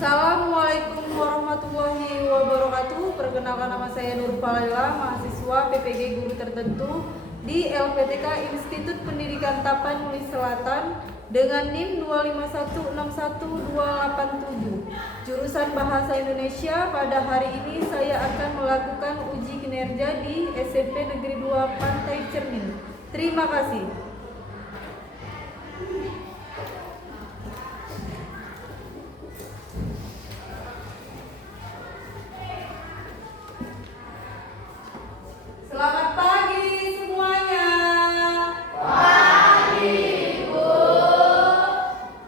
Assalamualaikum warahmatullahi wabarakatuh. Perkenalkan, nama saya Nur Falaila, mahasiswa PPG Guru Tertentu di LPTK Institut Pendidikan Tapan Muli Selatan dengan NIM 2516127. Jurusan Bahasa Indonesia. Pada hari ini saya akan melakukan uji kinerja di SMP Negeri 2 Pantai Cermin. Terima kasih. Selamat pagi semuanya. Pagi, Bu.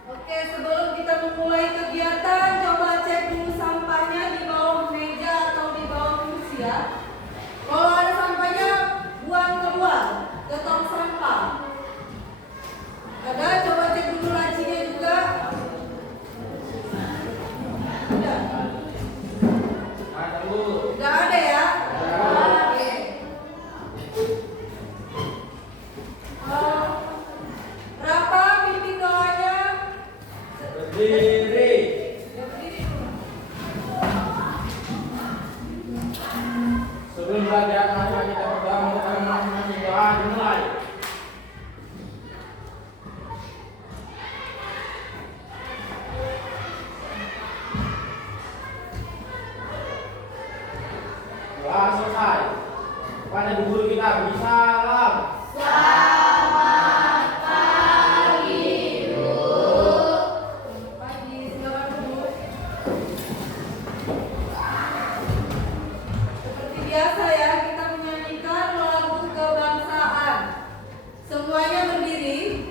Oke, sebelum kita memulai kegiatan, coba cek dulu sampahnya di bawah meja atau di bawah kursi ya. Kalau ada sampahnya, buang keluar ke tong sampah. Ada, coba cek dulu lacinya juga. Udah. Udah ada ya? Oke. Berapa pimpin doanya? Berdiri. Sebelum belajar, mari kita berdoa menggunakan masing-masing doa dimulai. Doa selesai. Kepada guru kita beri salam. Pagi, silakan duduk. Seperti biasa ya, kita menyanyikan lagu kebangsaan. Semuanya berdiri.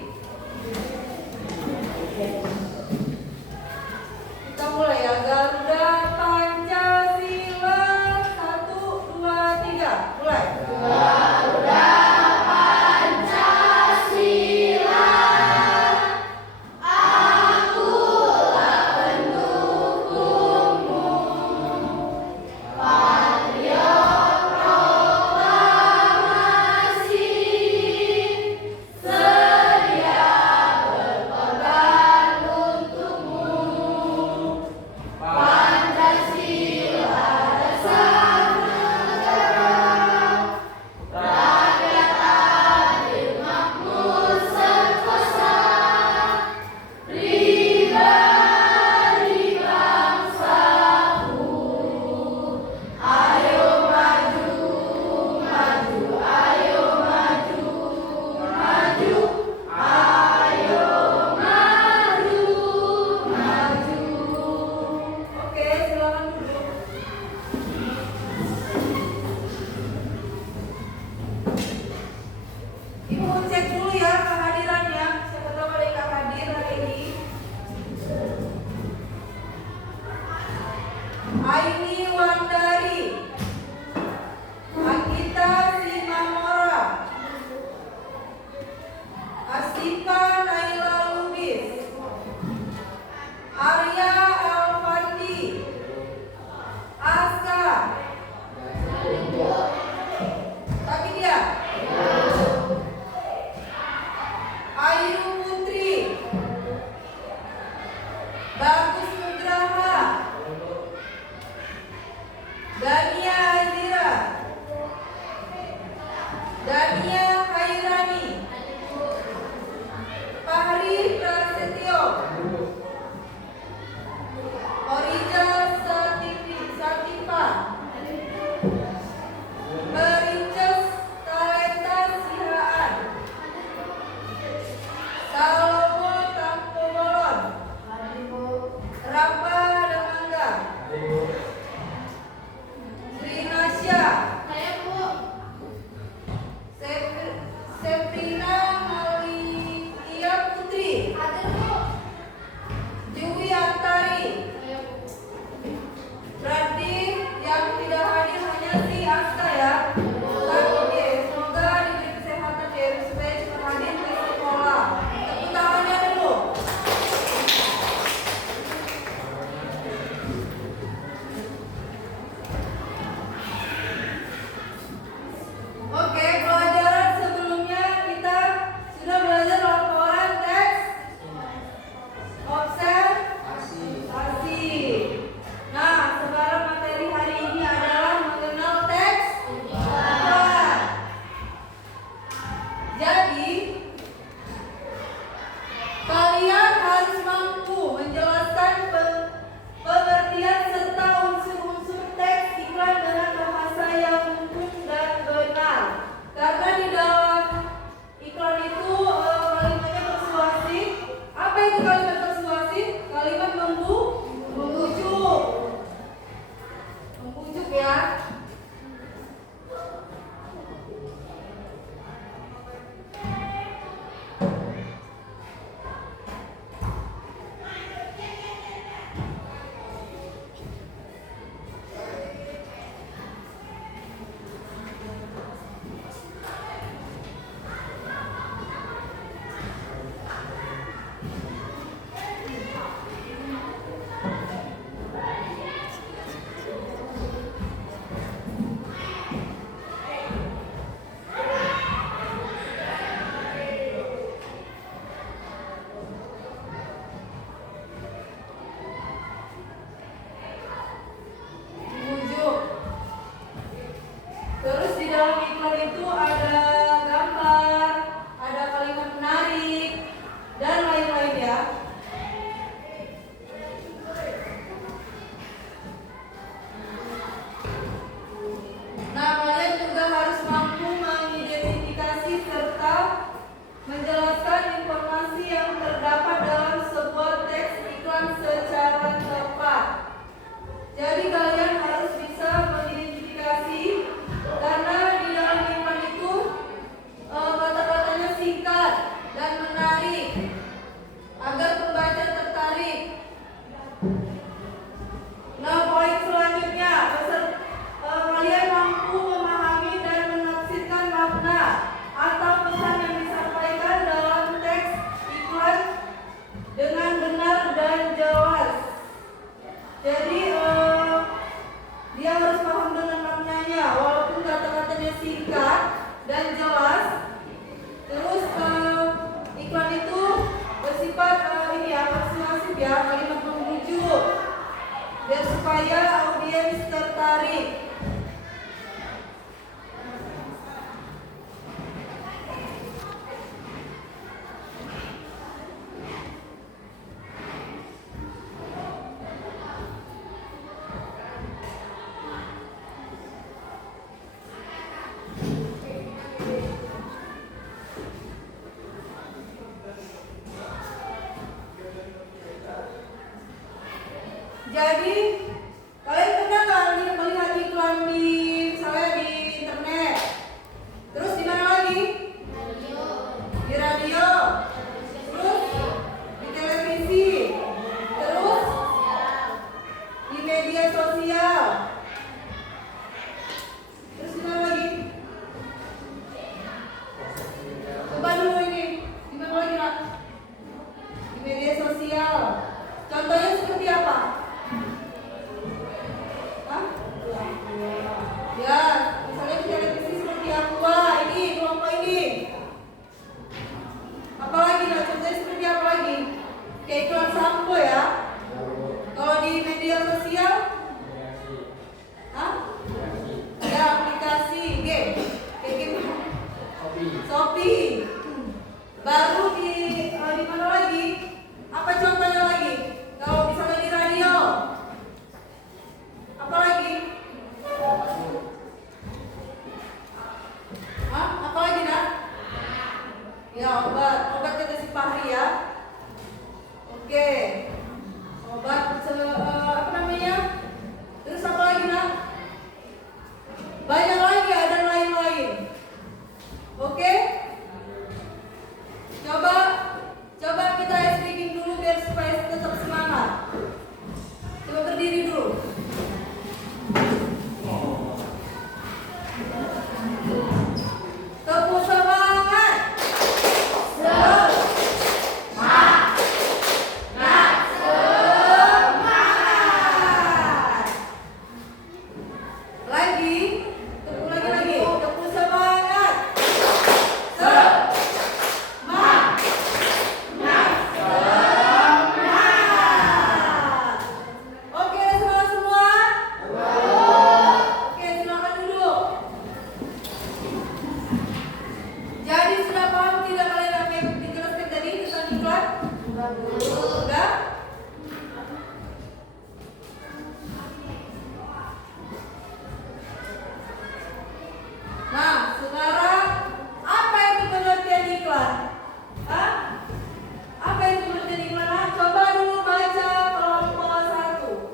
Kita mulai ya. Garuda Pancasila. 1, 2, 3. Mulai. Oke, silakan duduk. Ibu cek dulu ya kehadirannya. Siapa tahu ada yang nggak hadir hari ini. Aini Wandari, Anggita Simamora, Asifa Naila Lubis, Arya Alfandi, Aska, tapi dia, Ayu Putri, Bagus Nugraha, Nah, poin selanjutnya, kalian mampu memahami dan menafsirkan makna atau pesan yang disampaikan dalam teks iklan dengan benar dan jelas. Jadi dia harus paham dengan maknanya, walaupun kata-katanya singkat dan jelas. Terus iklan itu bersifat persuasif ya, kalimat membujuk, biar supaya audiens tertarik. Jadi kalian pernah nggak melihat iklan di misalnya di internet? Terus di mana lagi? Di radio, terus di televisi, terus di media sosial. Terus di mana lagi? Coba dulu ini, di mana lagi nak? Di media sosial. Contohnya seperti apa? Ya, misalnya di televisi seperti apa? Ini kelompok ini. Apalagi nah, contohnya seperti apa lagi? Kayak iklan sampo ya. Kalau di media sosial, ya aplikasi game, kayak gitu. Shopee. Baru di mana lagi? Apa contohnya lagi? Kalau misalnya di radio, apa lagi? Apa lagi nak? Ya obat kata si Fahri ya. Oke, obat apa namanya? Terus apa lagi nak? Banyak lagi, ada lain-lain. Oke, coba kita speaking dulu biar supaya tetap semangat. Coba berdiri dulu. Tepuk semangat. Semangat. Lagi. Tepuk lagi. Tepuk semangat. Semangat. Oke, semua. Oke, silakan duduk. Jadi sudah paham tidak kalian apa yang dijelaskan tadi tentang iklan? Sudah? Nah, sekarang apa itu pengertian iklan? Apa itu pengertian iklan? Coba dulu baca kelompok 1.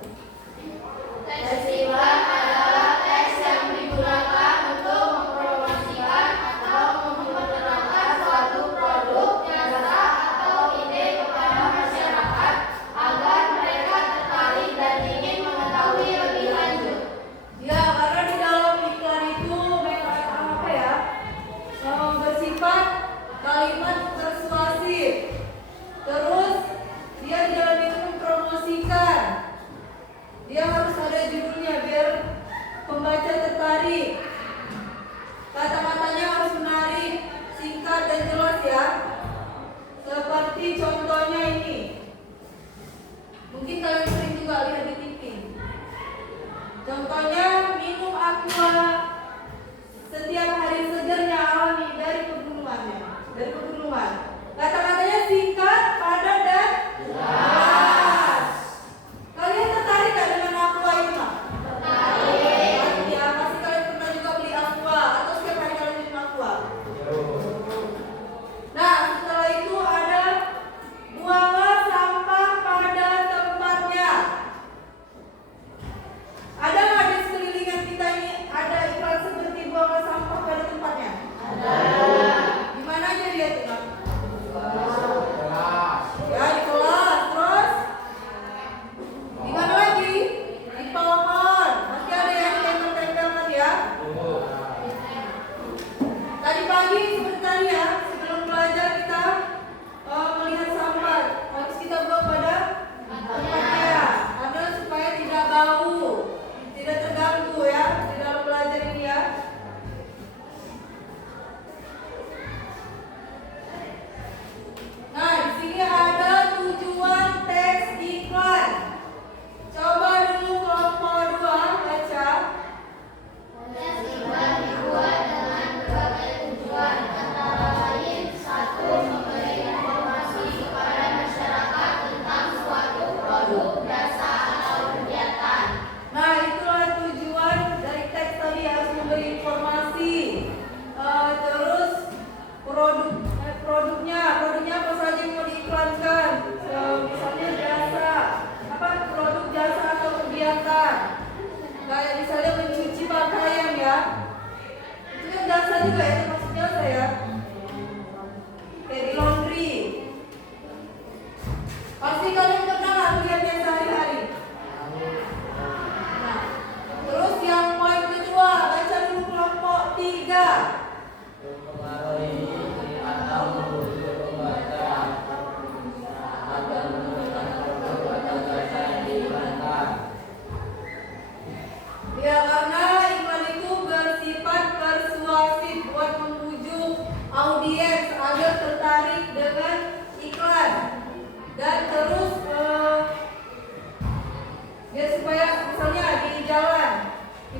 Iklan adalah teks yang digunakan untuk mempromosikan atau memperkenalkan suatu produk, jasa, atau ide kepada masyarakat agar mereka tertarik dan ingin mengetahui lebih lanjut. Ya, karena di dalam iklan itu apa ya? Bersifat kalimat persuasif. Terus dia di dalam itu mempromosikan. Dia harus ada judulnya biar pembaca tertarik. Kata-katanya harus menarik, singkat dan jelas ya. Seperti contohnya ini. Mungkin kalian sering juga lihat di TV. Contohnya minum aqua setiap hari segernya alami dari pegunungan. Kata-katanya singkat, padat dan jelas. Kalian tertarik gak dengan aqua itu? Tertarik. Ya, pasti kalian pernah juga beli aqua atau setiap hari kalian minum aqua. Nah, setelah itu ada buanglah sampah pada tempatnya. Ada nggak di sekelilingan kita ini ada iklan seperti buanglah sampah pada tempatnya? Ada. Di mana aja dia tuh?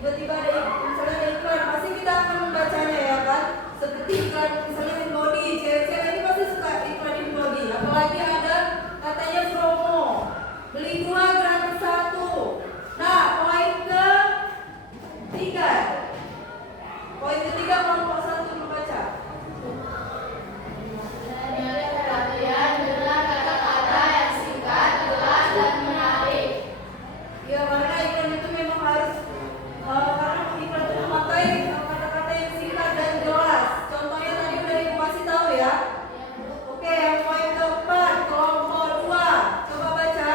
tiba-tiba ada misalnya ada iklan, pasti kita akan membacanya ya kan? Seperti iklan misalnya handbody, cewek-cewek ini pasti suka iklan handbody. Apalagi ada katanya promo, beli 2 gratis 1. Nah, poin ketiga. Poin ketiga kelompok 1 membaca. Ya, karena iklan itu memang harus karena iklan itu memakai kata-kata yang singkat dan jelas. Contohnya tadi udah ibu kasih tahu ya. Oke, yang poin keempat kelompok 2. Coba baca.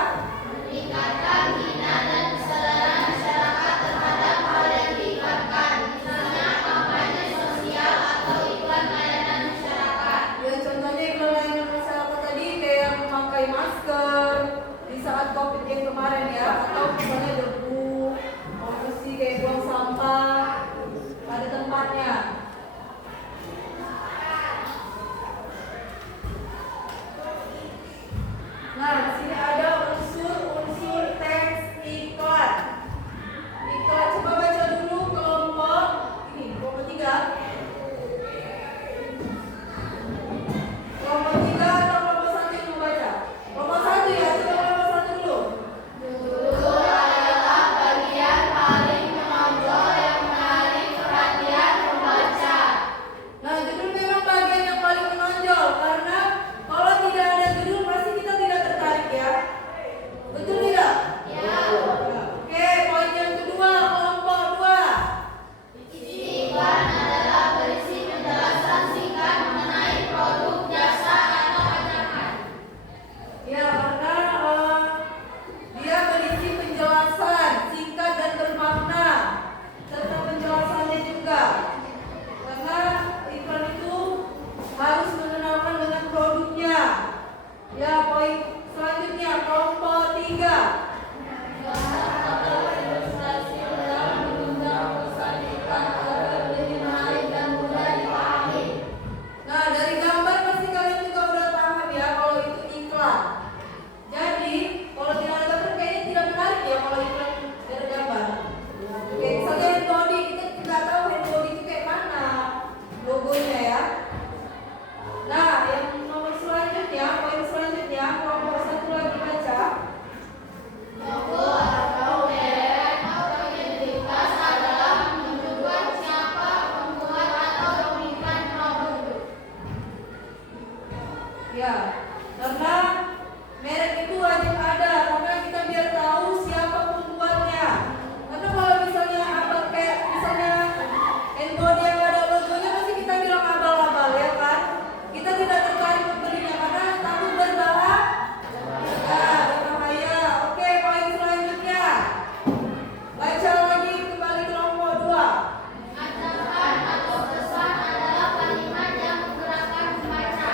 Meningkatkan minat dan kesadaran masyarakat terhadap hal yang diiklankan, misalnya kampanye sosial atau iklan layanan masyarakat. Ya, contohnya iklan layanan masyarakat tadi kayak memakai masker di saat COVID yang kemarin ya, atau misalnya debu, polusi kayak buang sampah pada tempatnya. Nah, di sini ada unsur teks iklan. Iklan, coba baca dulu kelompok ini, kelompok 3. Kelompok 3 atau kelompok 1 yang membaca? Kelompok 1 ya, coba kelompok 1 dulu. Judul adalah bagian paling menonjol yang menarik perhatian pembaca. Nah, judul memang bagian yang paling menonjol karena kalau tidak ada judul pasti kita tidak tertarik ya. Betul tidak? Ya. Oke, poin yang kedua kelompok 2. Isi iklan adalah berisi penjelasan singkat mengenai produk, jasa, atau ajakan. Ya, karena dia berisi penjelasan singkat dan bermakna serta penjelasannya juga. Karena iklan itu harus mengenalkan dengan produknya. Ya, poin selanjutnya kelompok 3. Nah, dari gambar pasti kalian juga udah paham ya kalau itu iklan. Jadi, kalau tidak ada gambar kayaknya tidak menarik ya kalau iklan dari gambar. Oke, misalnya handbody, kita tidak tahu handbody itu kayak mana logonya ya. Nah, yang nomor selanjutnya, poin selanjutnya, kelompok 1 lagi baca. Logo atau merek atau identitas adalah menunjukkan siapa pembuat atau pemimpin produk. Ya, karena merek itu wajib ada karena kita biar tahu siapa pembuatnya. Karena kalau misalnya apa kayak misalnya handphone yang ada logonya pasti kita bilang abal-abal ya kan. Kita tidak tertarik membelinya karena takut berbahaya. Ya, berbahaya. Oke, poin selanjutnya. Baca lagi kembali kelompok 2. Ajakan atau pesan adalah kalimat yang menggerakkan pembaca.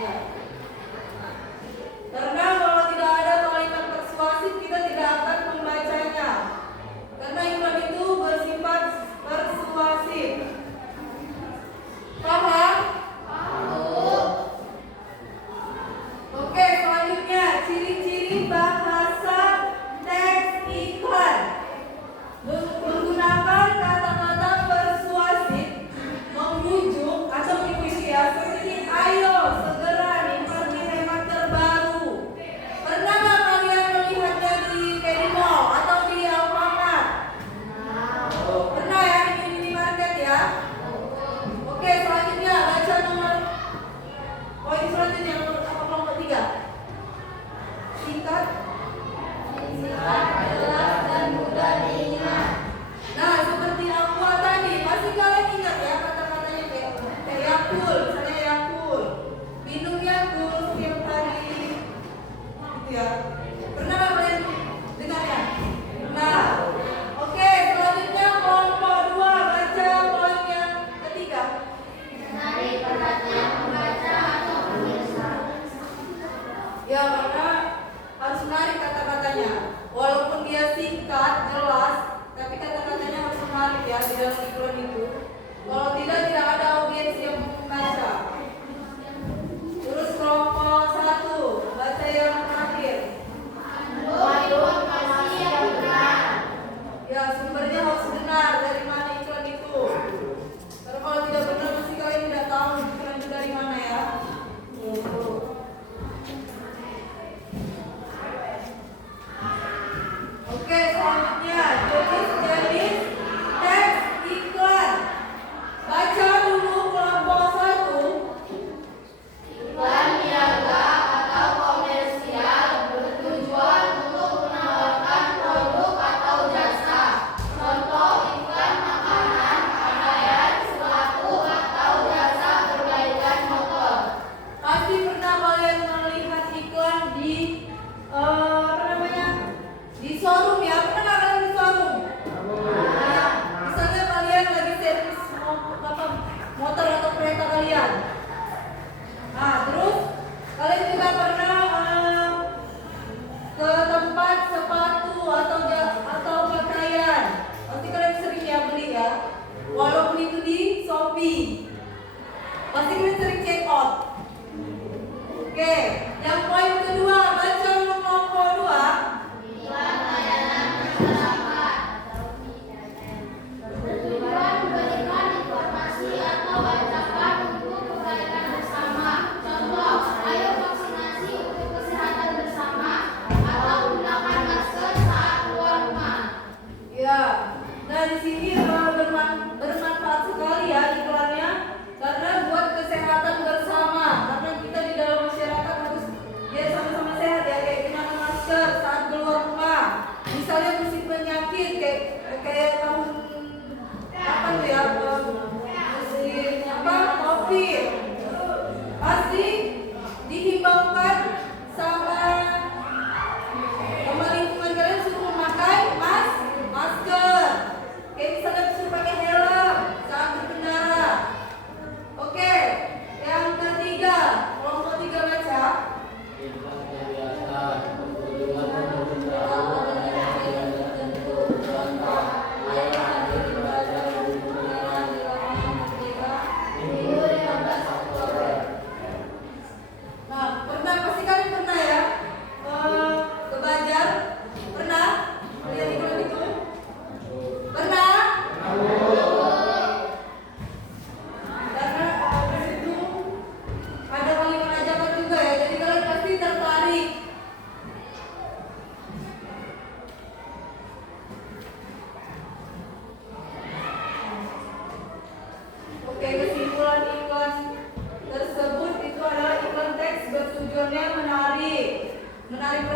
Ya. Karena kalau tidak ada kalimat persuasif kita tidak akan membacanya. Karena iklan itu bersifat persuasif. Paham? Oke, selanjutnya ciri-ciri bahasa teks iklan. Menggunakan kata-kata persuasif, membujuk atau puisi ya, seperti ayo segera nih pergi hemat terbaru. Pernah nggak kalian melihatnya di kayak di mall atau di Alfamart? Pernah ya di minimarket ya? Oke, selanjutnya baca nomor poin selanjutnya nomor apa kelompok 3. Singkat. Jelas dan mudah diingat. Nah, seperti aqua tadi, pasti kalian ingat ya kata-katanya kayak Yakult, misalnya Yakult. Minum Yakult setiap hari. Gitu ya. Pernah nggak kalian dengar ya? Nah, oke, selanjutnya kelompok 2 baca poin yang ketiga. Menarik perhatian pembaca atau pemirsa. Ya, karena harus menarik kata-katanya. Walaupun dia singkat, jelas, tapi kata-katanya harus menarik ya di dalam iklan itu. Kalau tidak ada audiens yang membaca. Terus kelompok 1 baca yang terakhir. Informasi yang benar.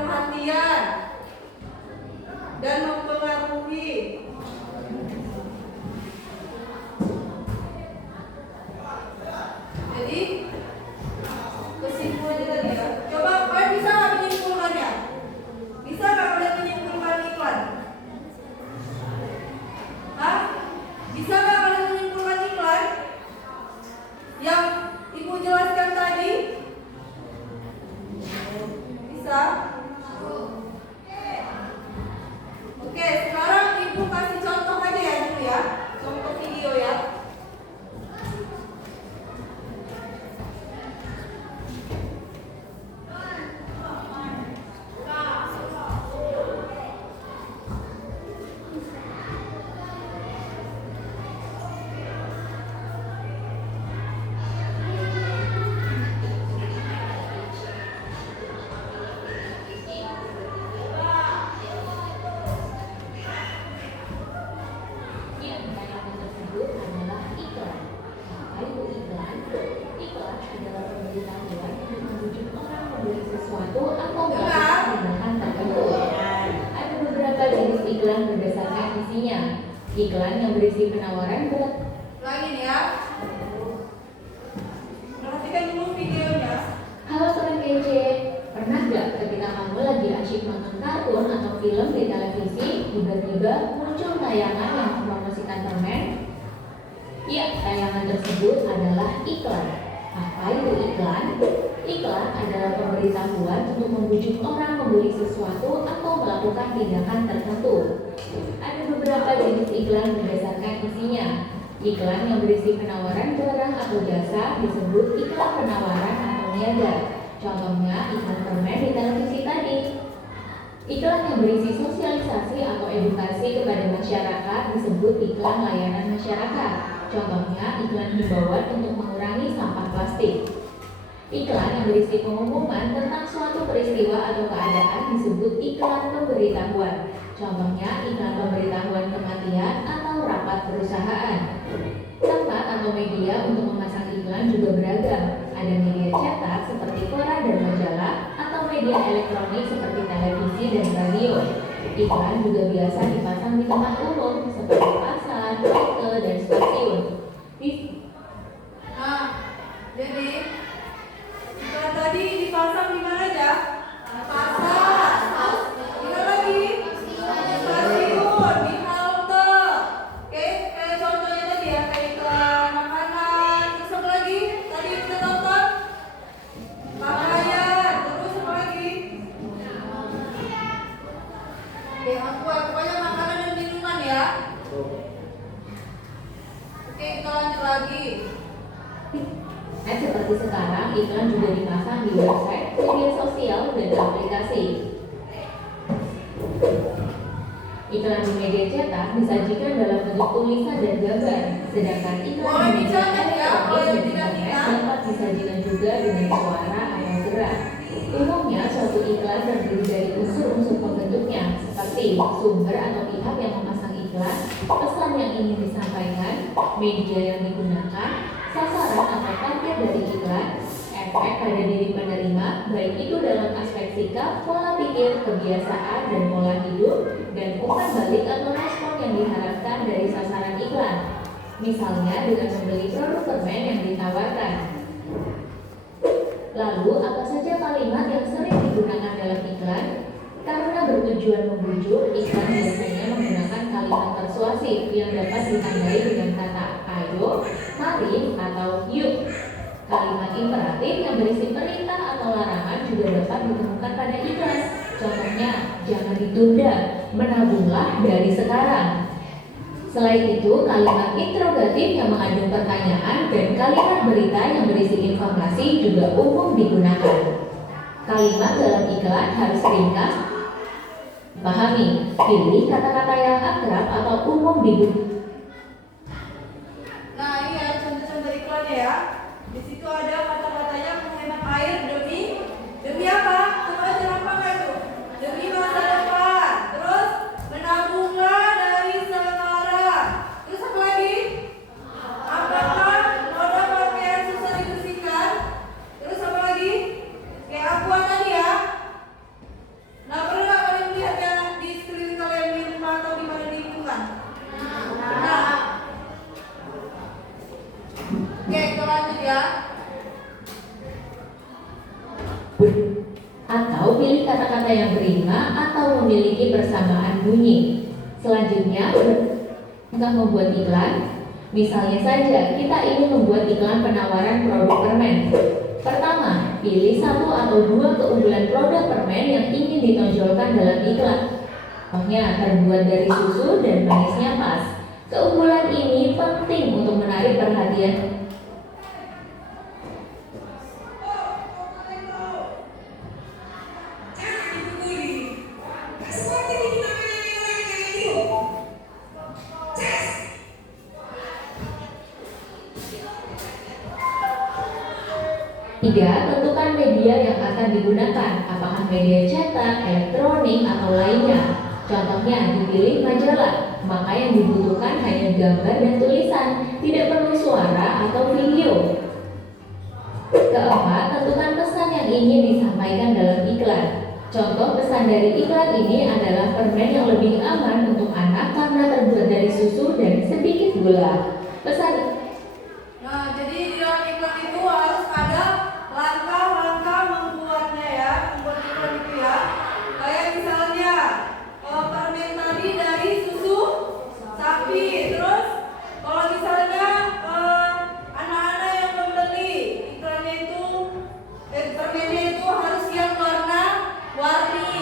perhatian dan mempengaruhi. Jadi kesimpulannya tadi ya. Coba kalian bisa nggak menyimpulkannya? Bisa nggak kalian menyimpulkan iklan? Hah? Bisa nggak kalian menyimpulkan iklan yang ibu jelaskan tadi? Bisa? Oke, sekarang ibu kasih contoh aja ya dulu ya. Contoh video ya. Yang tayangan tersebut adalah iklan. Apa itu iklan? Iklan adalah pemberitahuan yang membujuk orang membeli sesuatu atau melakukan tindakan tertentu. Ada beberapa jenis iklan berdasarkan isinya. Iklan yang berisi penawaran berat. Ulangin ya. Perhatikan dulu videonya. Halo teman kece, pernah gak ketika kamu lagi asyik nonton kartun atau film di televisi, tiba-tiba muncul tayangan yang mempromosikan permen? Ya, tayangan tersebut adalah iklan. Apa itu iklan? Iklan adalah pemberitahuan untuk membujuk orang membeli sesuatu atau melakukan tindakan tertentu. Ada beberapa jenis iklan berdasarkan isinya. Iklan yang berisi penawaran barang atau jasa disebut iklan penawaran atau niaga. Contohnya iklan permen di televisi tadi. Iklan yang berisi sosialisasi atau edukasi kepada masyarakat disebut iklan layanan masyarakat. Contohnya iklan himbauan untuk mengurangi sampah plastik. Iklan yang berisi pengumuman tentang suatu peristiwa atau keadaan disebut iklan pemberitahuan. Contohnya iklan pemberitahuan kematian atau rapat perusahaan. Tempat atau media untuk memasang iklan juga beragam. Ada media cetak seperti koran dan majalah atau media elektronik seperti televisi dan radio. Iklan juga biasa dipasang di tempat umum seperti pasar, halte, dan stasiun. Nah, jadi iklan tadi dipasang di mana aja? Pasar. Di mana lagi? Di stasiun, di halte. Oke, kayak contohnya tadi ya, kayak iklan makanan. Terus apa lagi? Tadi kita tonton pakaian. Terus apa lagi? Oke, pokoknya makanan dan minuman ya. Oke, kita lanjut lagi. Nah, seperti sekarang, iklan juga dipasang di website, media sosial, dan aplikasi. Iklan di media cetak disajikan dalam bentuk tulisan dan gambar, sedangkan iklan di media elektronik dan internet dapat disajikan juga dengan suara atau gerak. Umumnya, suatu iklan terdiri dari unsur-unsur pembentuknya, seperti sumber atau pihak yang memasang iklan, pesan yang ingin disampaikan, media yang digunakan, sasaran atau target dari iklan, efek pada diri penerima, baik itu dalam aspek sikap, pola pikir, kebiasaan, dan pola hidup, dan umpan balik atau respon yang diharapkan dari sasaran iklan. Misalnya dengan membeli produk permen yang ditawarkan. Lalu, apa saja kalimat yang sering digunakan dalam iklan? Karena bertujuan membujuk, iklan biasanya menggunakan kalimat persuasif yang dapat ditandai dengan kata ayo, mari, atau yuk. Kalimat imperatif yang berisi perintah atau larangan juga dapat ditemukan pada iklan. Contohnya, jangan ditunda, menabunglah dari sekarang. Selain itu, kalimat interrogatif yang mengandung pertanyaan dan kalimat berita yang berisi informasi juga umum digunakan. Kalimat dalam iklan harus ringkas. Pahami, pilih kata-kata yang akrab atau umum digunakan. Nah, ini ya contoh-contoh iklannya ya. Di situ ada kata-katanya menghemat air demi apa? Coba aja apa nggak itu? Demi masa depan. Terus menabunglah dari sekarang. Terus apa lagi? Apakah roda pakaian susah dibersihkan? Terus apa lagi? Kayak aqua tadi ya. kata-kata yang berima atau memiliki persamaan bunyi. Selanjutnya, untuk membuat iklan. Misalnya saja, kita ingin membuat iklan penawaran produk permen. Pertama, pilih satu atau dua keunggulan produk permen yang ingin ditonjolkan dalam iklan. Contohnya, terbuat dari susu dan manisnya pas. Keunggulan ini penting untuk menarik perhatian. Tiga, tentukan media yang akan digunakan, apakah media cetak, elektronik, atau lainnya. Contohnya, dipilih majalah, maka yang dibutuhkan hanya gambar dan tulisan, tidak perlu suara atau video. Keempat, tentukan pesan yang ingin disampaikan dalam iklan. Contoh pesan dari iklan ini adalah permen yang lebih aman untuk anak karena terbuat dari susu dan sedikit gula. Pesan. Nah, jadi di dalam iklan itu harus ada langkah-langkah membuatnya ya, membuat iklan itu ya. Kayak misalnya permen tadi dari susu sapi. Terus kalau misalnya anak-anak yang membeli iklannya itu permennya itu harus yang warna-warni,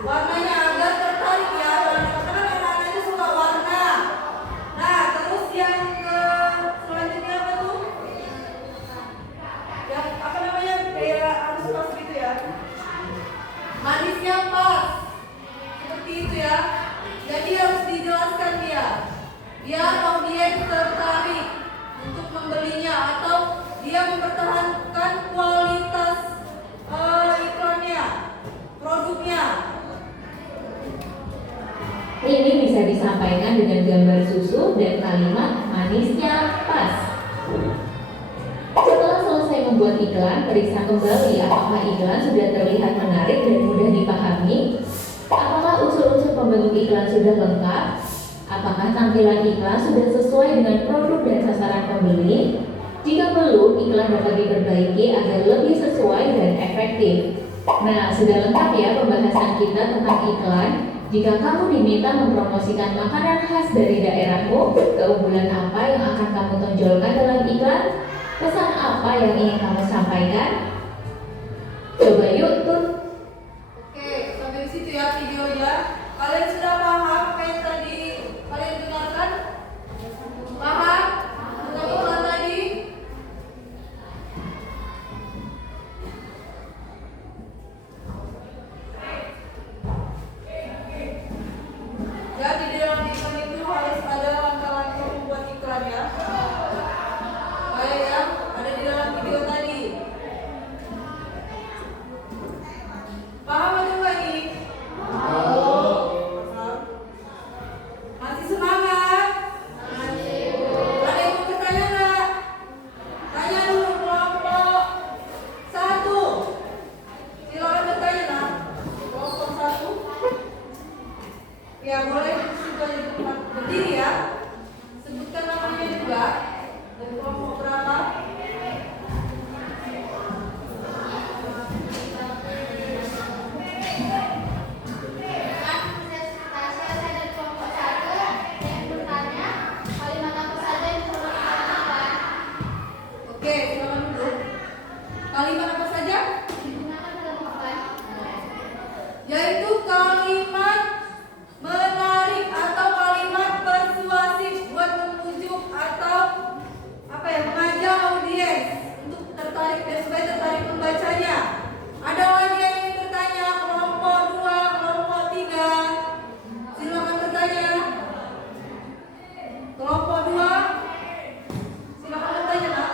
warnanya agar tertarik ya. Karena kan anak-anaknya suka warna. Nah, terus yang selanjutnya apa tuh? Yang apa namanya, kayak harus pas gitu ya, manisnya pas, seperti itu ya. Jadi harus dijelaskan dia, biar audiens tertarik untuk membelinya atau dia mempertahankan kualitas iklannya, produknya. Ini bisa disampaikan dengan gambar susu dan kalimat manisnya pas. Setelah selesai membuat iklan, periksa kembali apakah iklan sudah terlihat menarik dan mudah dipahami. Apakah unsur-unsur pembentuk iklan sudah lengkap? Apakah tampilan iklan sudah sesuai dengan produk dan sasaran pembeli? Jika belum, iklan dapat diperbaiki agar lebih sesuai dan efektif. Nah, sudah lengkap ya pembahasan kita tentang iklan. Jika kamu diminta mempromosikan makanan khas dari daerahmu, keunggulan apa yang akan kamu tonjolkan dalam iklan? Pesan apa yang ingin kamu sampaikan? Coba yuk tuh. Oke, sampai di situ ya videonya. Kalian sudah paham apa yang tadi kalian dengarkan? Paham? Tentang iklan tadi? Jadi di dalam iklan itu harus ada langkah-langkah membuat iklan ya. Kayak yang ada di dalam video tadi. Paham atau enggak nih? Paham. Masih semangat? Masih. Ada yang mau bertanya enggak? Tanya dulu kelompok 1. Silakan bertanya nak. Kelompok 1. Ya boleh juga di tempat berdiri ya. Sebutkan namanya juga. Dan kelompok berapa? Tasya, saya dari kelompok 1 yang bertanya, kalimat apa saja yang perlu digunakan? Oke, silakan dulu. Kalimat apa saja? Digunakan dalam iklan. Yaitu kalimat menarik atau kalimat persuasif buat membujuk atau apa ya, mengajak audiens untuk tertarik dan supaya tertarik membacanya. Ada lagi yang ingin bertanya? Kelompok 2, kelompok 3. Silakan bertanya. Kelompok 2. Silakan bertanya, Nak.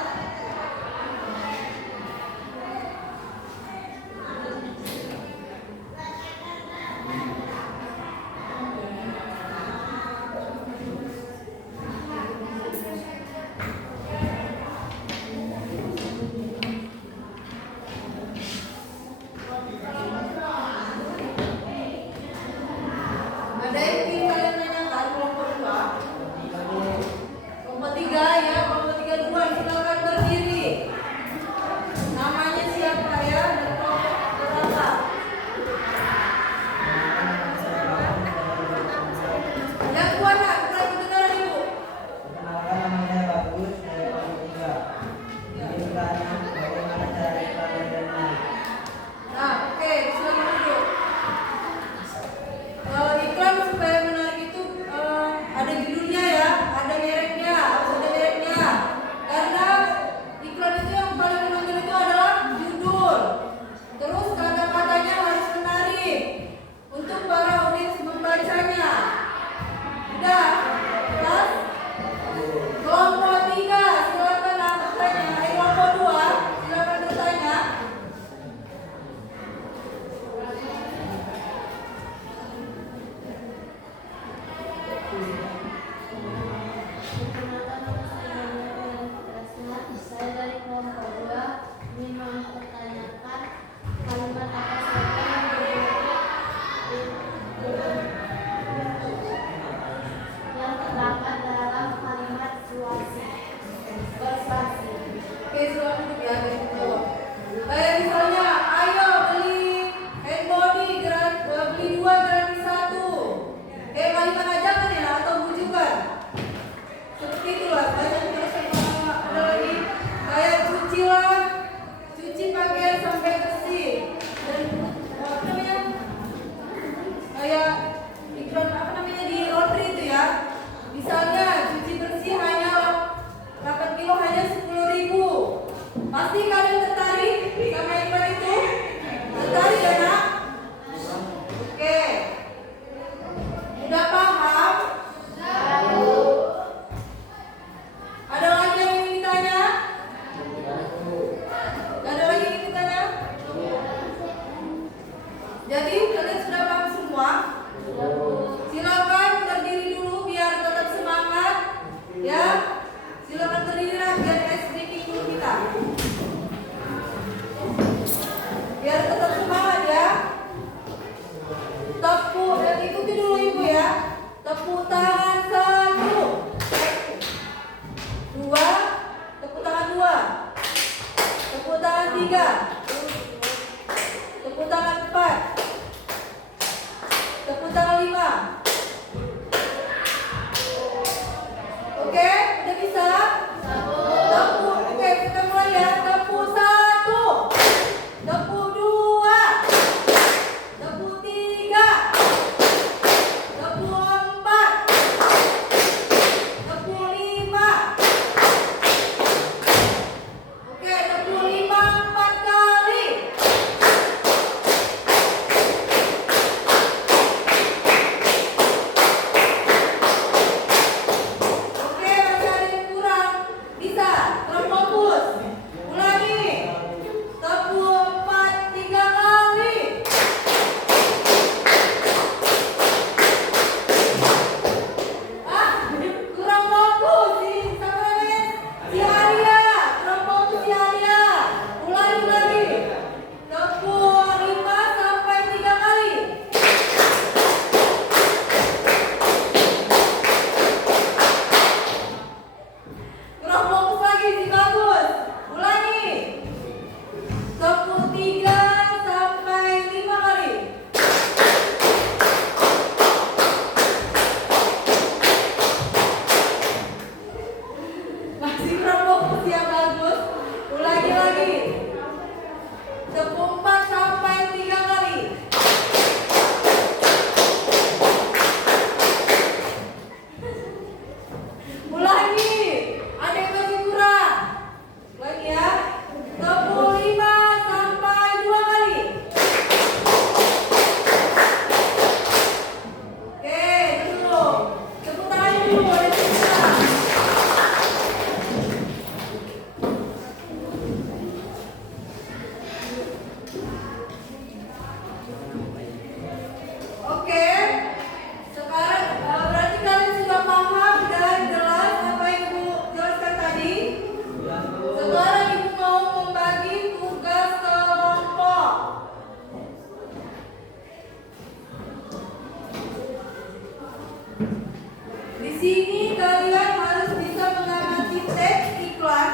Di sini kalian harus bisa mengamati teks iklan,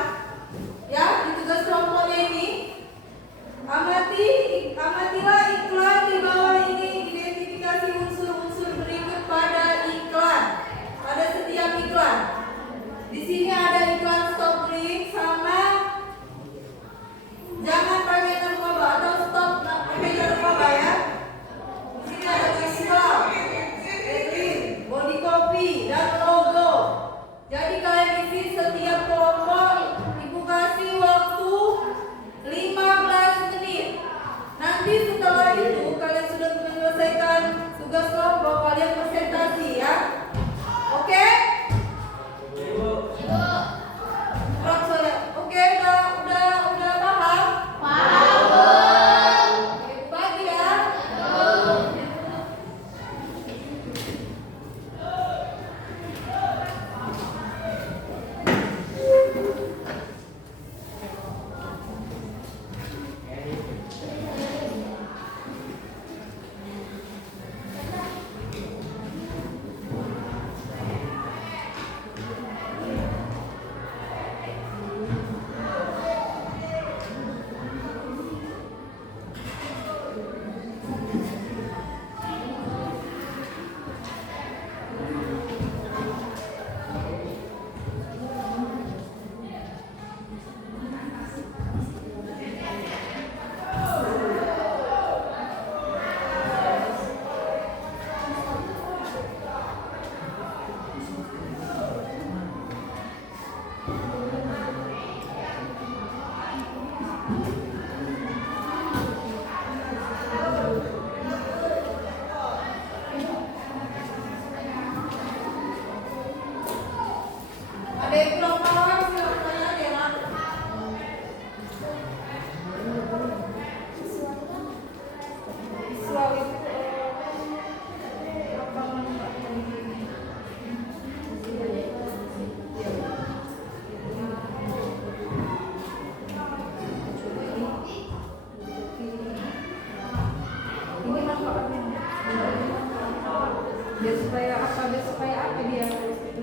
ya, di tugas kelompoknya ini. Amatilah iklan di bawah ini. Identifikasi unsur-unsur berikut pada iklan, pada setiap iklan. Di sini ada iklan stop bullying sama jangan pakai narkoba atau stop pakai narkoba, ya. Di sini ada visual, headline, body copy, dan logo. Jadi kalian isi setiap kelompok, ibu kasih waktu 15 menit. Nanti setelah itu kalian sudah menyelesaikan tugas kelompok, kalian presentasi, ya. Oke? Oke, udah paham? Oke, bagi ya. Ada yang kurang paham, silahkan tanya deh, Mak. Visual itu apa manfaatnya? Ini manfaatnya. Biar supaya apa dia harus itu.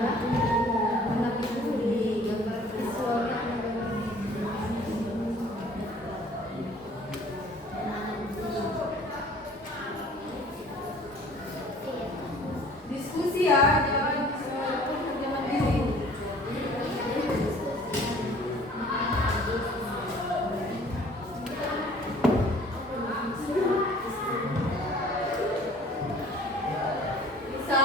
Mbak? Anak itu di gambar visualnya. Diskusi ya, jangan diri. Bisa?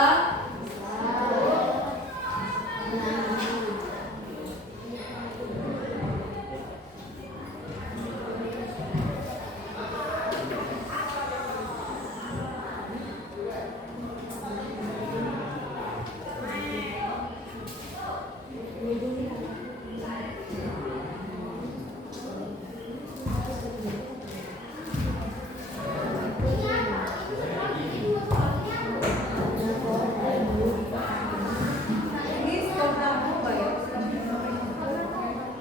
Ini skor kamu Mbak ya?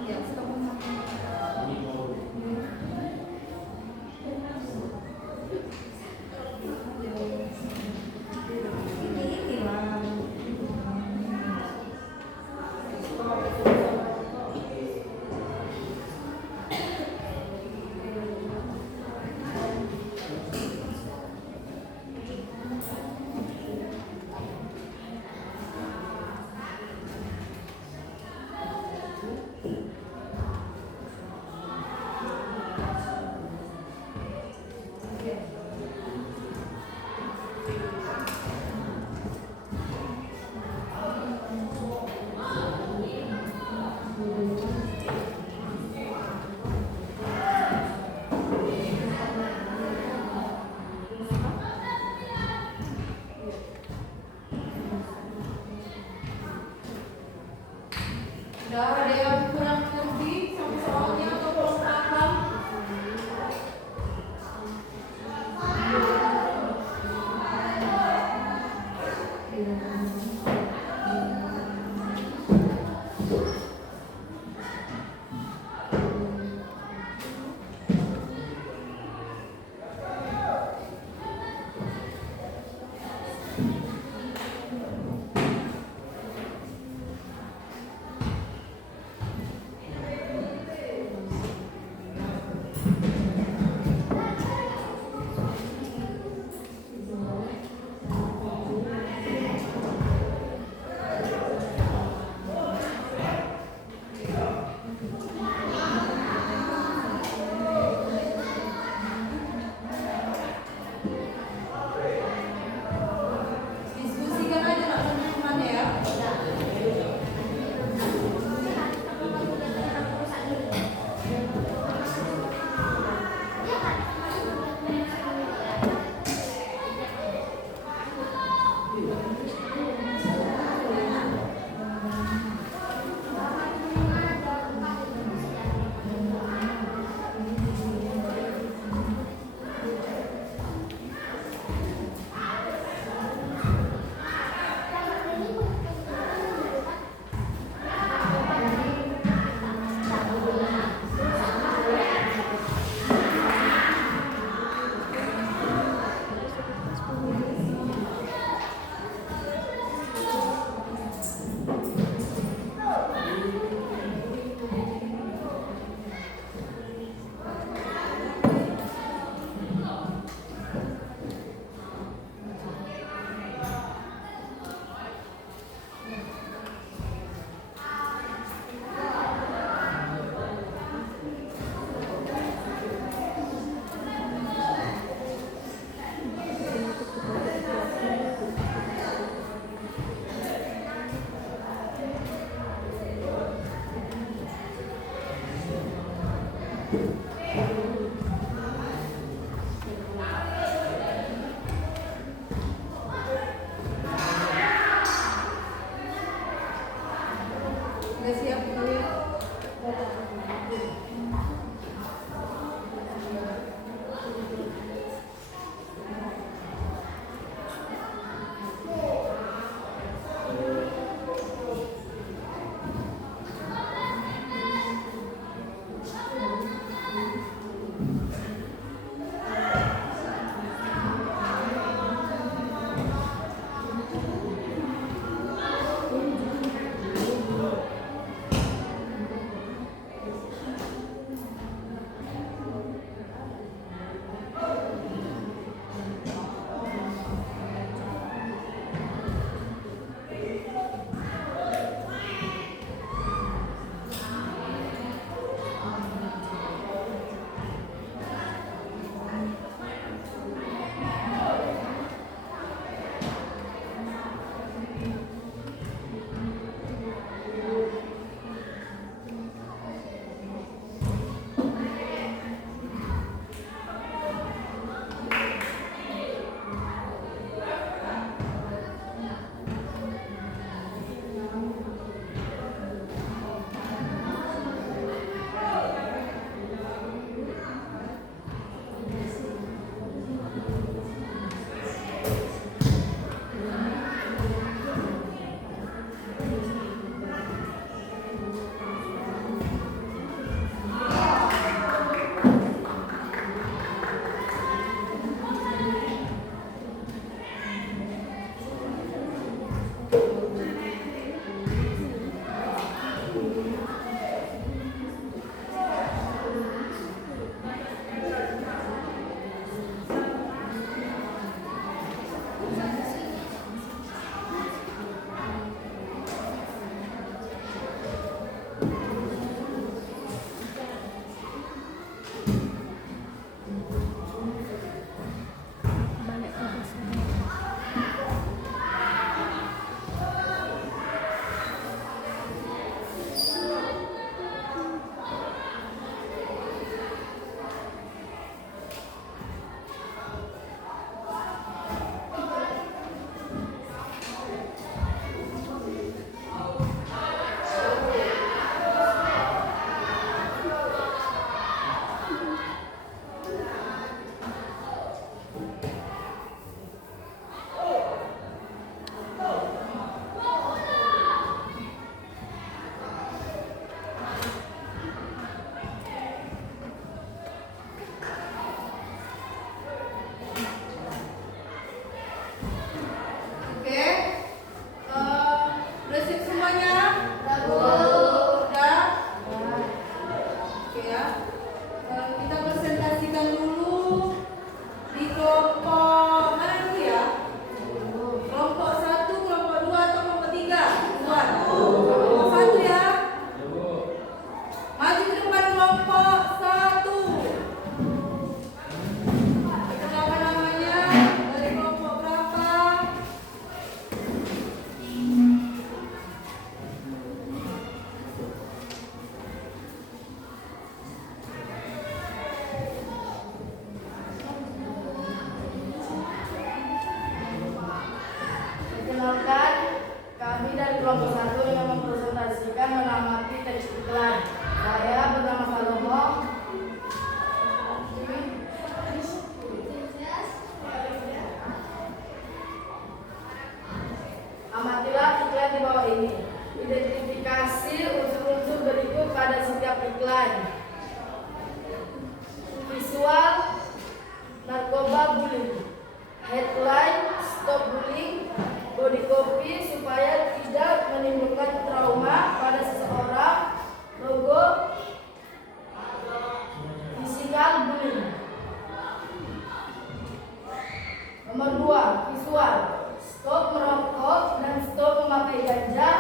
Ya, skor kamu. Ini lah. Udah ada yang kurang ngerti sama soalnya atau kurang paham? Diskusikan aja nak teman-teman ya. Udah siap kali? kelompok 1 yang mempresentasikan mengamati teks iklan. Saya bernama Salomo. Amatilah iklan di bawah ini. Identifikasi unsur-unsur berikut pada setiap iklan. Visual, narkoba bullying. Headline, stop bullying. Body copy supaya tidak menimbulkan trauma pada seseorang. Logo, physical bullying. Nomor 2, visual. Stop merokok dan stop memakai ganja.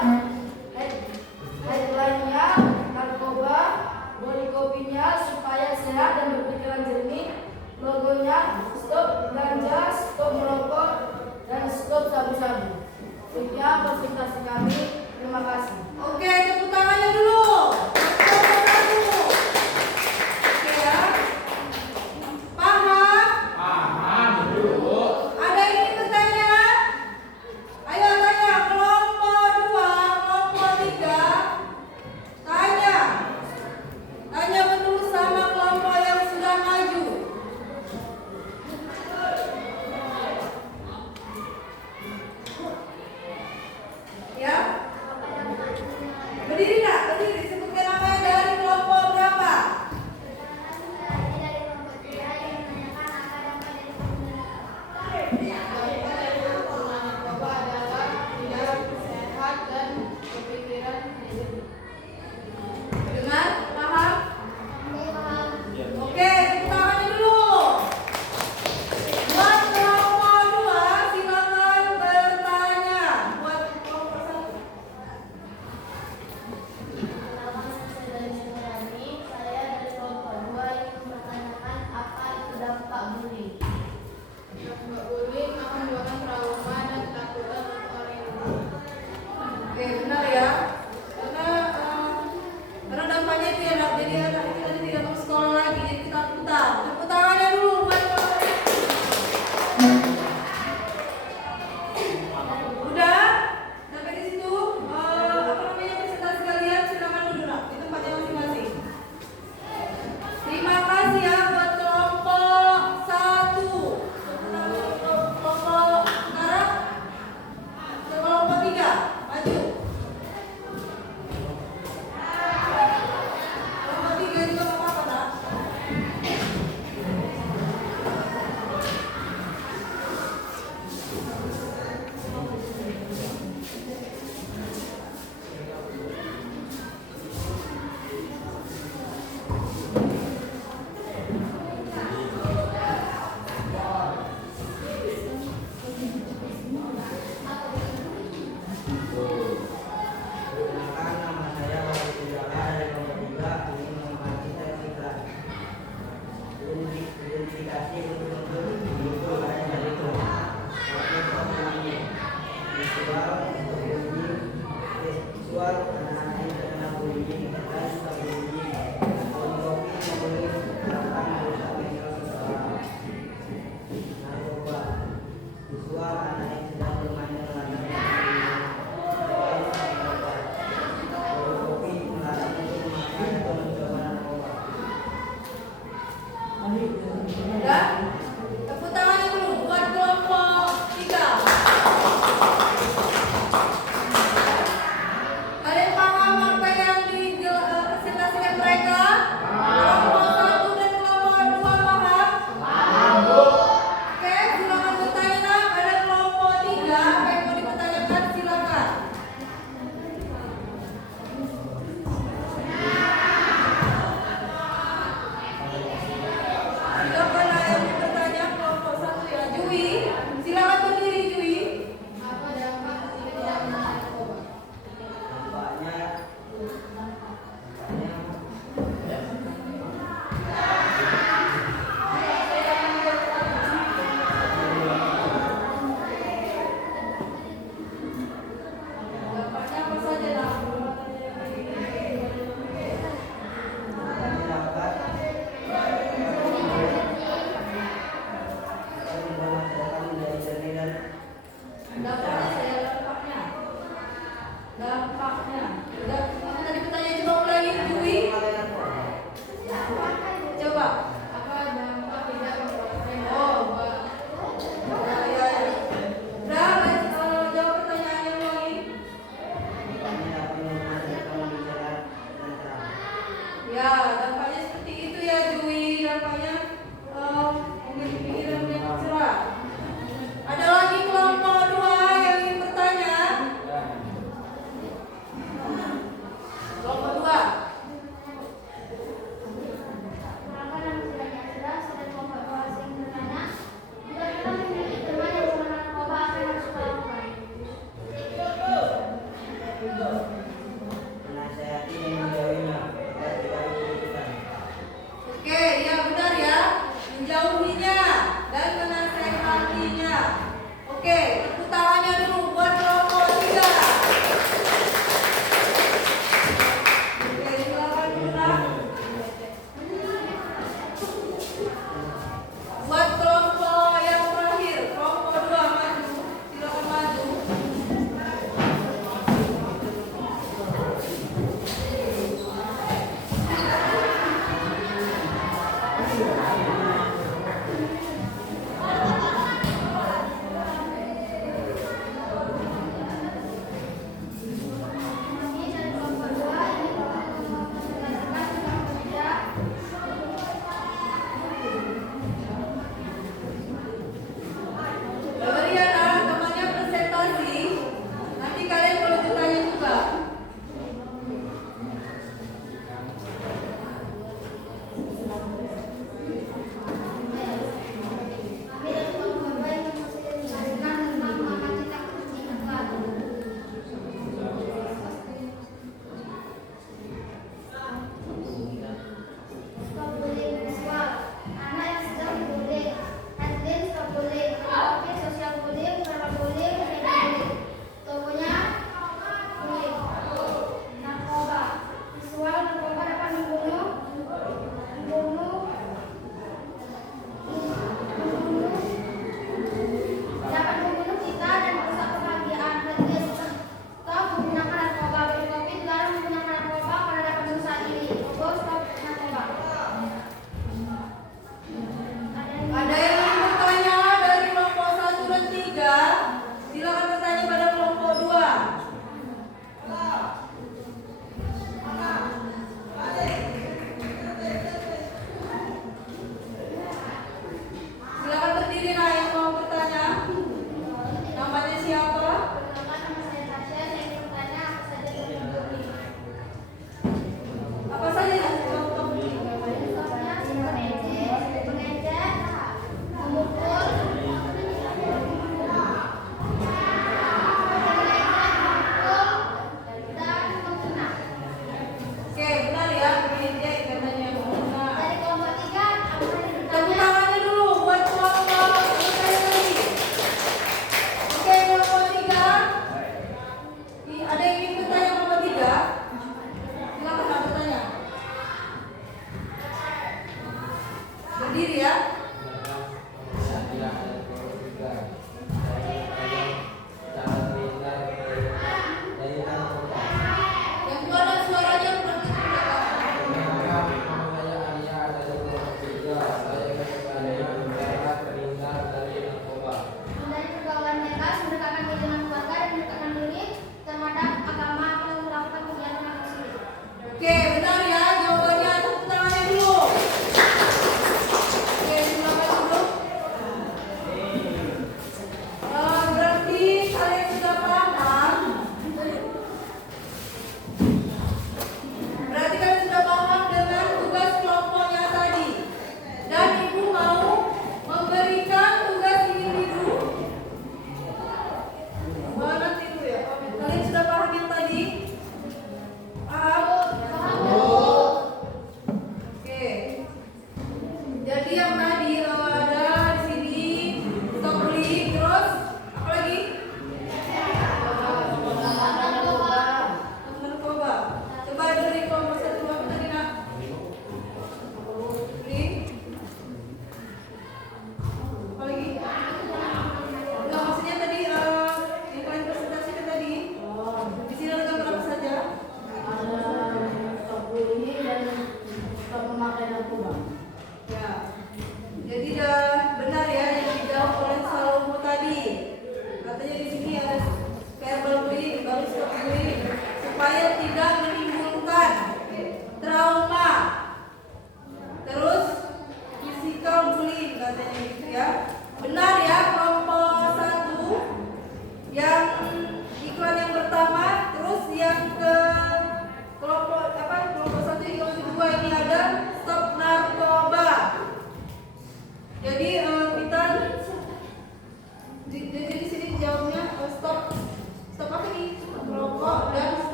Headline-nya narkoba, body copy-nya supaya sehat dan berpikiran jernih. Logonya stop ganja, stop merokok, dan stop sabu-sabu. Sekian presentasi kami. Terima kasih. Oke, tepuk tangannya dulu. Oke ya. Paham? Paham, Bu. Ada yang ingin bertanya? Ayo tanya, kelompok 2, kelompok 3. Tanya. Tanya betul sama kelompok yang sudah maju. Ya. Berdiri nggak? Berdiri.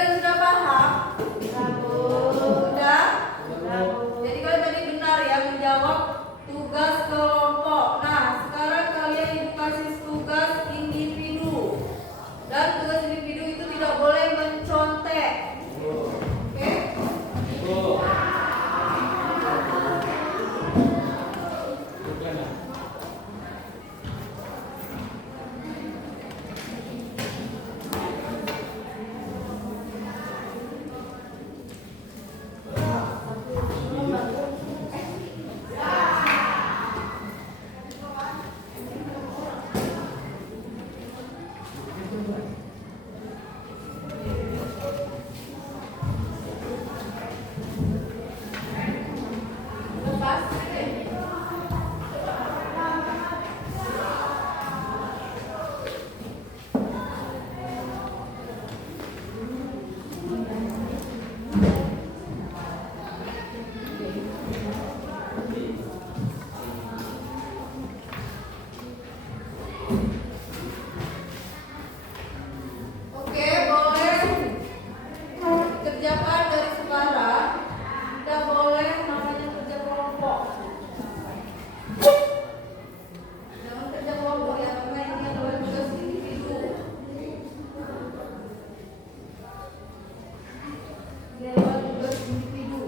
kalian sudah paham? Sudah? Jadi kalian tadi benar ya menjawab tugas kelompok. Nah, sekarang kalian ibu kasih tugas individu. Dan tugas individu itu tidak boleh mencontek. Oke? Oke, boleh kerjakan dari sekarang. Tidak boleh namanya kerja kelompok. Jangan kerja kelompok ya, karena ini adalah tugas individu. Ini adalah tugas individu.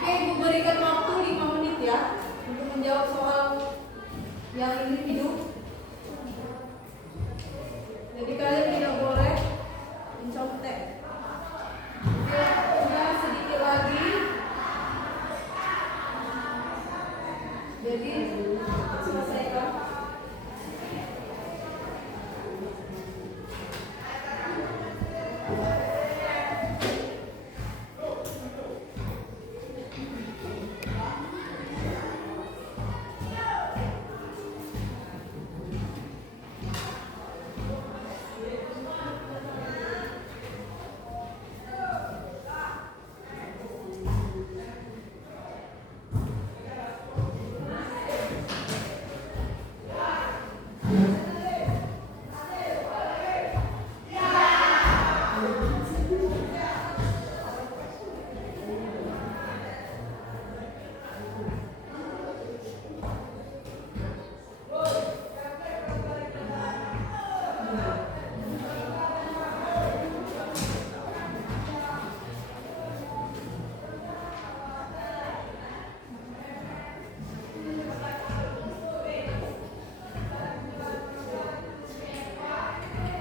Oke, Ibu berikan waktu 5 menit ya untuk menjawab soal yang individu. Jadi kalian tidak boleh mencontek. Oke, udah sedikit lagi. Jadi selesaikan.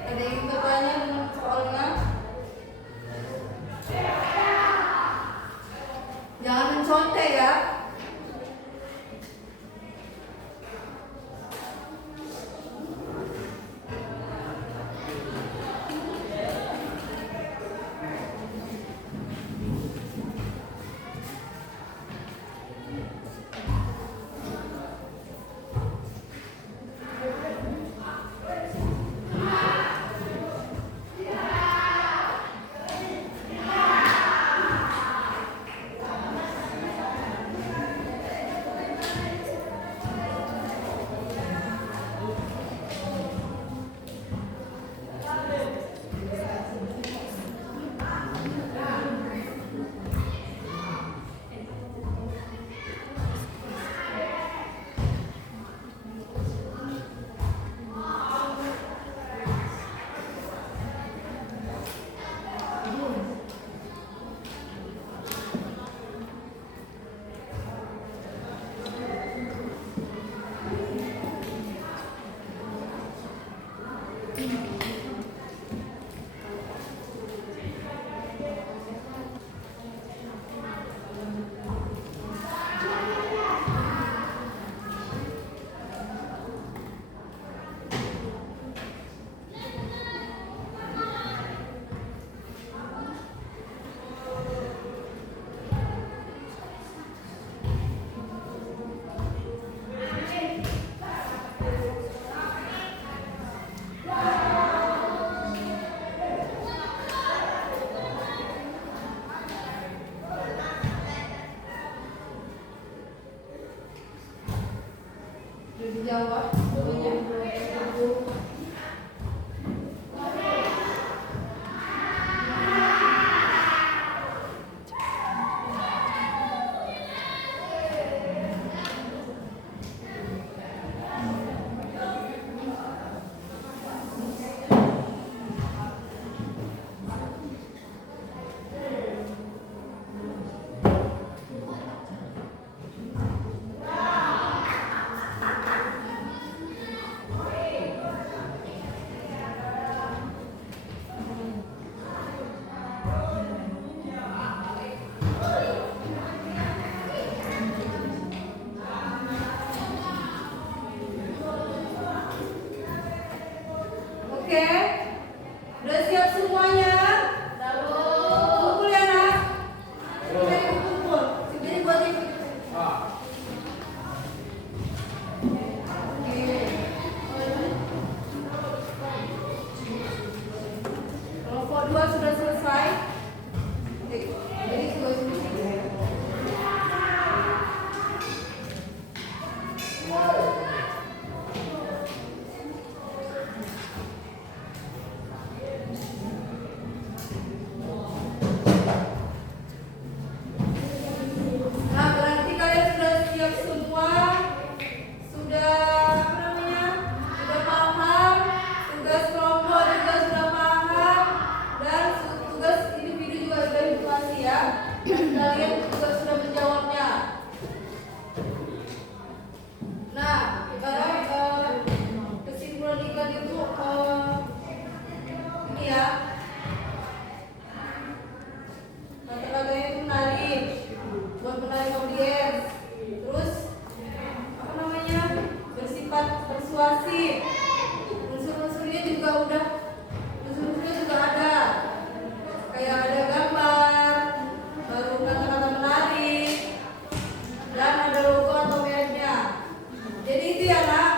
Ada yang bertanya dengan soalnya? Jangan mencontek ya. menjawab semuanya. Oke, udah siap semuanya? Kumpul ya nak. Sini kumpul. Sini buat ibu. Oke. Kelompok 2 sudah selesai. Oke, jadi sudah selesai. Nah, berarti kalian sudah siap semua, sudah apa namanya, sudah paham, tugas kelompok juga sudah paham, dan tugas individu juga sudah informasi ya. Dan kalian juga sudah menjawabnya. Nah, sekarang kesimpulan iklan itu ini ya. Kata-katanya itu menarik, buat menarik audiens. Terus apa namanya, bersifat persuasif. Unsur-unsurnya juga udah, unsur-unsurnya juga ada. Kayak ada gambar, baru kata-kata menarik, dan ada logo atau mereknya. Jadi itu ya nak.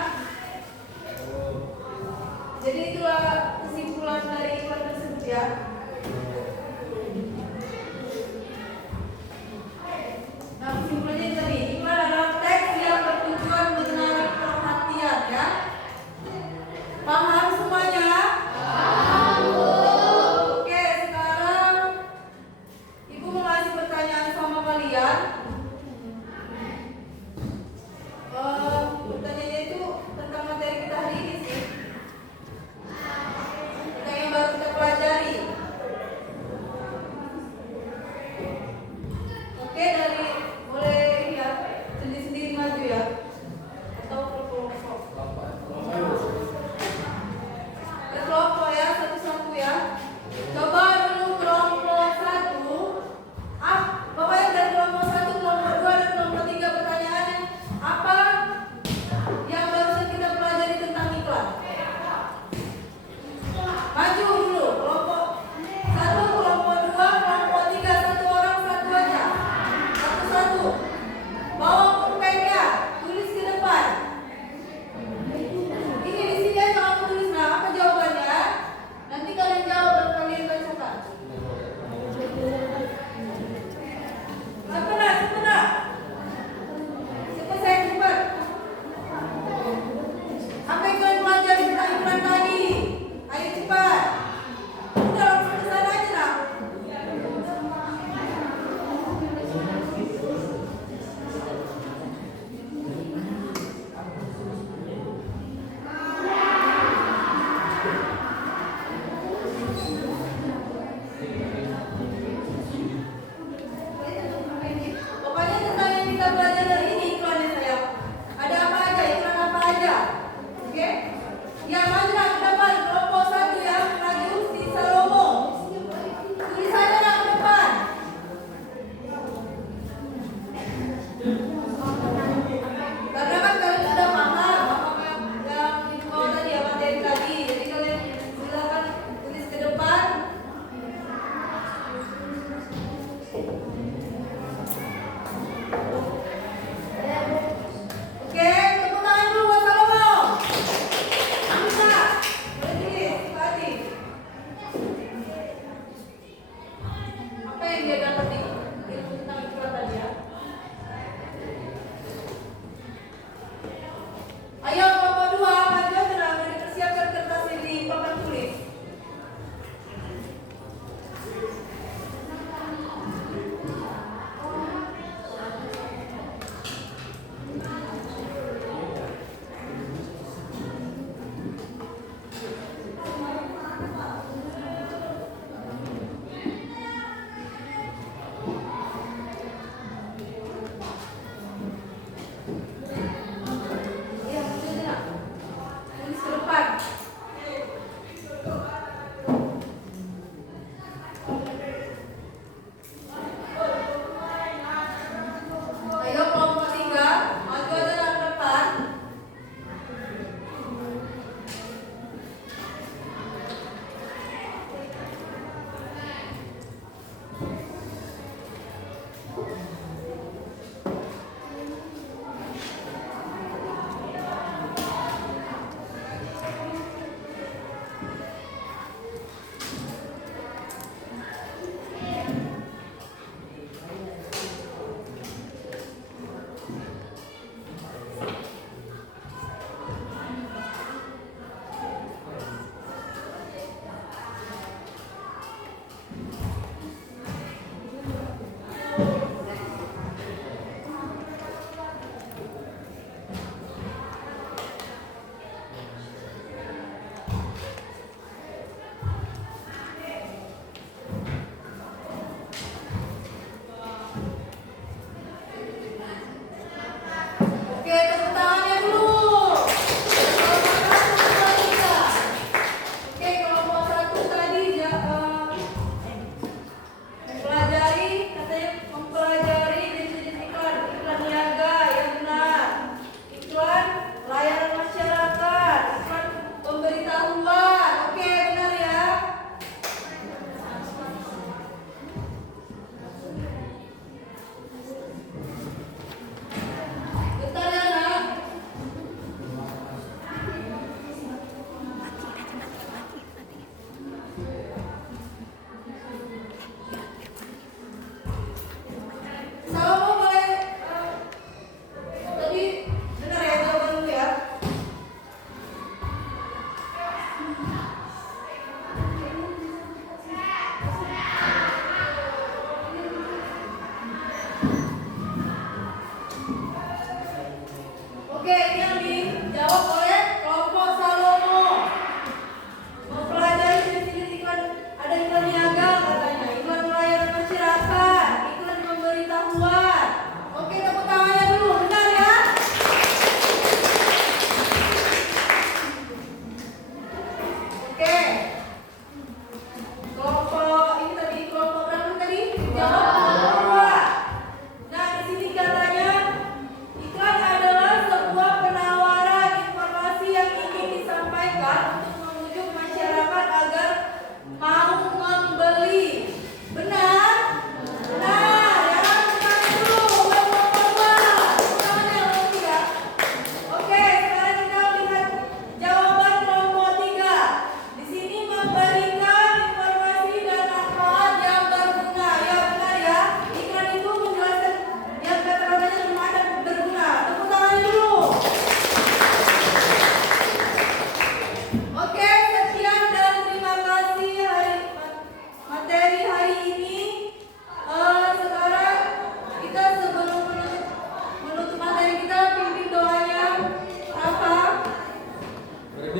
Jadi itulah kesimpulan dari iklan tersebut ya. Nah, kesimpulannya tadi, iklan adalah teks yang bertujuan menarik perhatian ya. Paham semuanya? Paham. Oke, sekarang Ibu mau ngasih pertanyaan sama kalian. Pertanyaannya itu tentang materi kita hari ini sih. Tentang yang baru kita pelajari. Oke, dari boleh ini ya, sendiri-sendiri maju ya, atau kelompok. Berkelompok ya, satu-satu ya. Coba dulu kelompok 1. Bapak yang dari kelompok 1, kelompok 2, dan kelompok 3 pertanyaannya apa yang barusan kita pelajari tentang iklan? Maju dulu, kelompok 1, kelompok 2, kelompok 3, satu orang satu aja. Satu-satu. Bawa pulpennya, tulis ke depan. Ini di sini aja kamu tulis nah, apa jawabannya? Nanti kalian jawab dan kalian bacakan. Cepat. Cepat saya cepat. Apa yang kalian pelajari tentang iklan tadi? Ayo cepat. Udah langsung ke sana aja nak. Pokoknya tentang yang kita belajar dari ini iklannya saya. Ada apa aja, iklan apa aja. Oke? Ya, maju nak ke depan, kelompok 1 ya, maju si Salomo. Tulis aja nak ke depan. Karena kan kalian sudah paham apa yang ibu bawa tadi ya, materi tadi. Jadi kalian silakan tulis ke depan. Oke, tepuk tangan dulu buat Salomo. Bisa. Boleh tulis, Pak Adi. Apa yang dia dapat di ilmu tentang iklan tadi ya? Ayo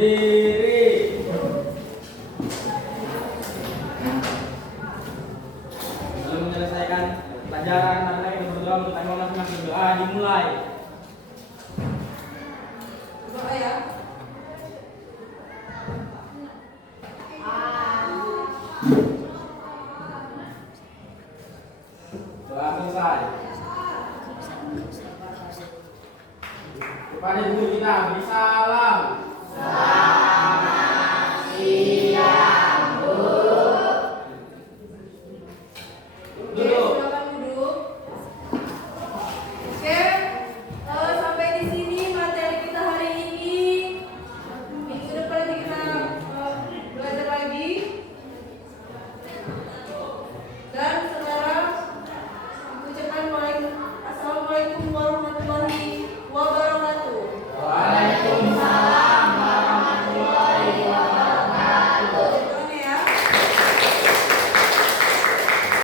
Berdiri. Sebelum menyelesaikan pelajaran, anda kita berdoa untuk tema masing-masing. Doa dimulai. Doa ya. Doa selesai. Kepada guru kita beri salam.